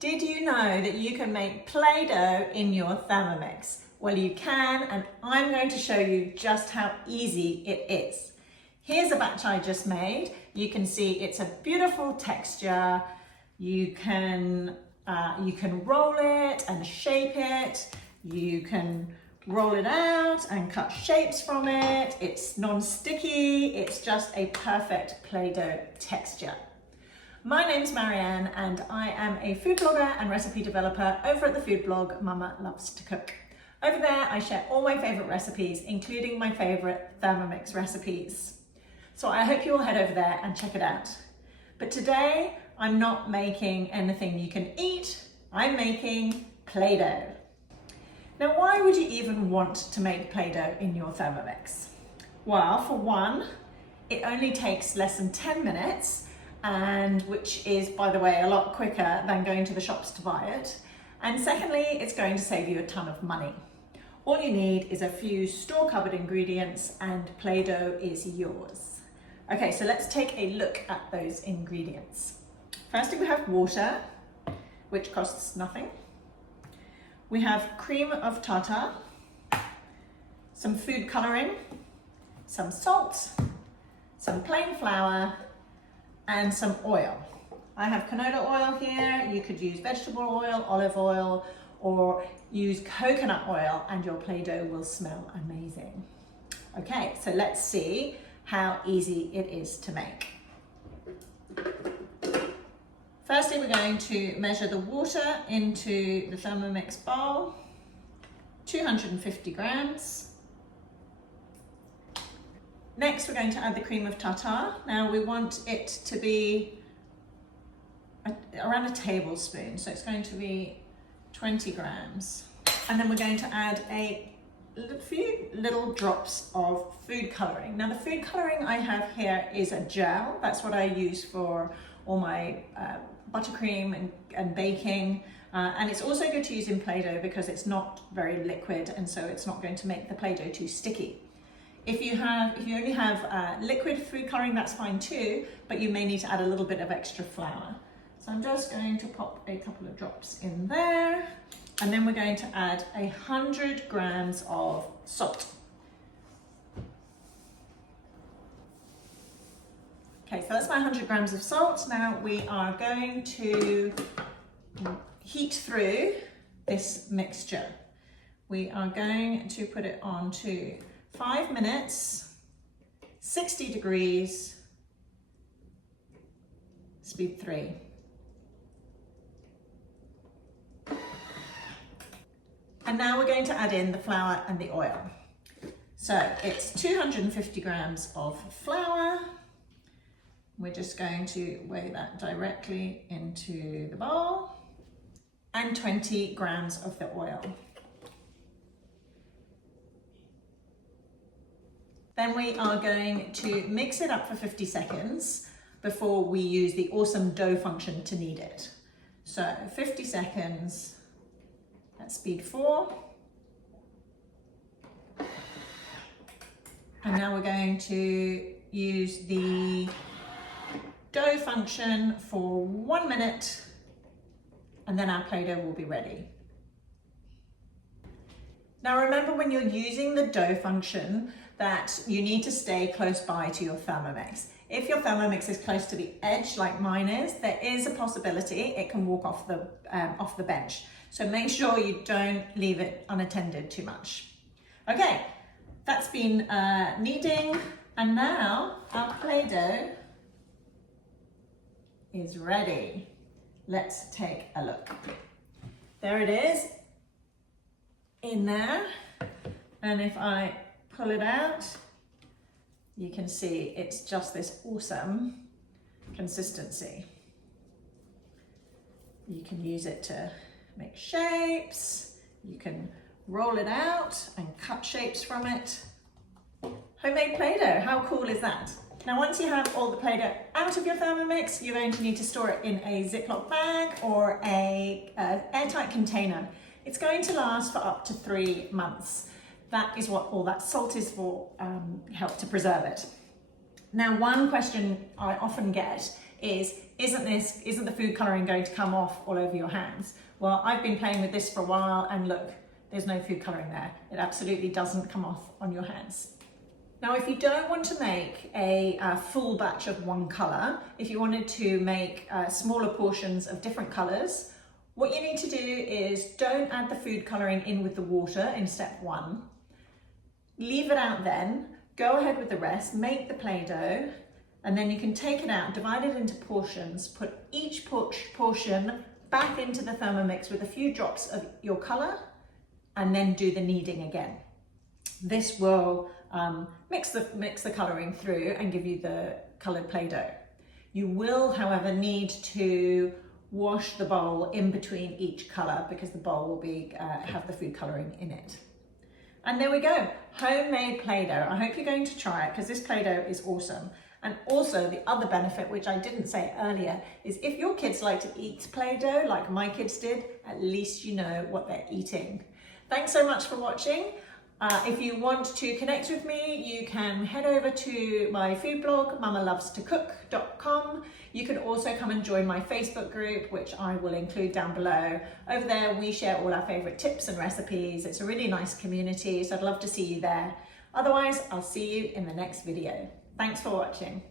Did you know that you can make Play-Doh in your Thermomix? Well, you can, and I'm going to show you just how easy it is. Here's a batch I just made. You can see it's a beautiful texture. You can roll it and shape it. You can roll it out and cut shapes from it. It's non-sticky. It's just a perfect Play-Doh texture. My name's Marianne and I am a food blogger and recipe developer over at the food blog Mama Loves to Cook. Over there I share all my favourite recipes, including my favourite Thermomix recipes. So I hope you will head over there and check it out. But today I'm not making anything you can eat, I'm making Play-Doh. Now why would you even want to make Play-Doh in your Thermomix? Well, for one, it only takes less than 10 minutes, and which is, by the way, a lot quicker than going to the shops to buy it. And secondly, it's going to save you a ton of money. All you need is a few store-cupboard ingredients and Play-Doh is yours. Okay, so let's take a look at those ingredients. Firstly, we have water, which costs nothing. We have cream of tartar, some food coloring, some salt, some plain flour, and some oil. I have canola oil here. You could use vegetable oil, olive oil, or use coconut oil and your Play-Doh will smell amazing. Okay, so let's see how easy it is to make. Firstly, we're going to measure the water into the Thermomix bowl, 250 grams. Next, we're going to add the cream of tartar. Now we want it to be around a tablespoon, so it's going to be 20 grams. And then we're going to add a few little drops of food coloring. Now the food coloring I have here is a gel. That's what I use for all my buttercream and baking. And it's also good to use in Play-Doh because it's not very liquid and so it's not going to make the Play-Doh too sticky. If you only have liquid food coloring, that's fine too, but you may need to add a little bit of extra flour. So I'm just going to pop a couple of drops in there, and then we're going to add 100 grams of salt. Okay, so that's my 100 grams of salt. Now we are going to heat through this mixture. We are going to put it on to 5 minutes, 60 degrees, speed 3. And now we're going to add in the flour and the oil. So it's 250 grams of flour. We're just going to weigh that directly into the bowl, and 20 grams of the oil. Then we are going to mix it up for 50 seconds before we use the awesome dough function to knead it. So 50 seconds at speed 4. And now we're going to use the dough function for 1 minute, and then our Play-Doh will be ready. Now remember, when you're using the dough function, that you need to stay close by to your Thermomix. If your Thermomix is close to the edge like mine is, there is a possibility it can walk off the bench. So make sure you don't leave it unattended too much. Okay, that's been kneading, and now our Play-Doh is ready. Let's take a look. There it is in there, and if I pull it out, you can see it's just this awesome consistency. You can use it to make shapes, you can roll it out and cut shapes from it. Homemade Play-Doh, how cool is that? Now once you have all the Play-Doh out of your Thermomix, you're going to need to store it in a Ziploc bag or a airtight container. It's going to last for up to 3 months. That is what all that salt is for, help to preserve it. Now, one question I often get is isn't the food coloring going to come off all over your hands? Well, I've been playing with this for a while and look, there's no food coloring there. It absolutely doesn't come off on your hands. Now, if you don't want to make a full batch of one color, if you wanted to make smaller portions of different colors, what you need to do is don't add the food coloring in with the water in step 1. Leave it out then, go ahead with the rest, make the Play-Doh, and then you can take it out, divide it into portions, put each portion back into the Thermomix with a few drops of your color, and then do the kneading again. This will mix the coloring through and give you the colored Play-Doh. You will, however, need to wash the bowl in between each color because the bowl will have the food coloring in it. And there we go, homemade Play-Doh. I hope you're going to try it because this Play-Doh is awesome. And also the other benefit, which I didn't say earlier, is if your kids like to eat Play-Doh like my kids did, at least you know what they're eating. Thanks so much for watching. If you want to connect with me, you can head over to my food blog, mamalovetocook.com. You can also come and join my Facebook group, which I will include down below. Over there, we share all our favorite tips and recipes. It's a really nice community, so I'd love to see you there. Otherwise, I'll see you in the next video. Thanks for watching.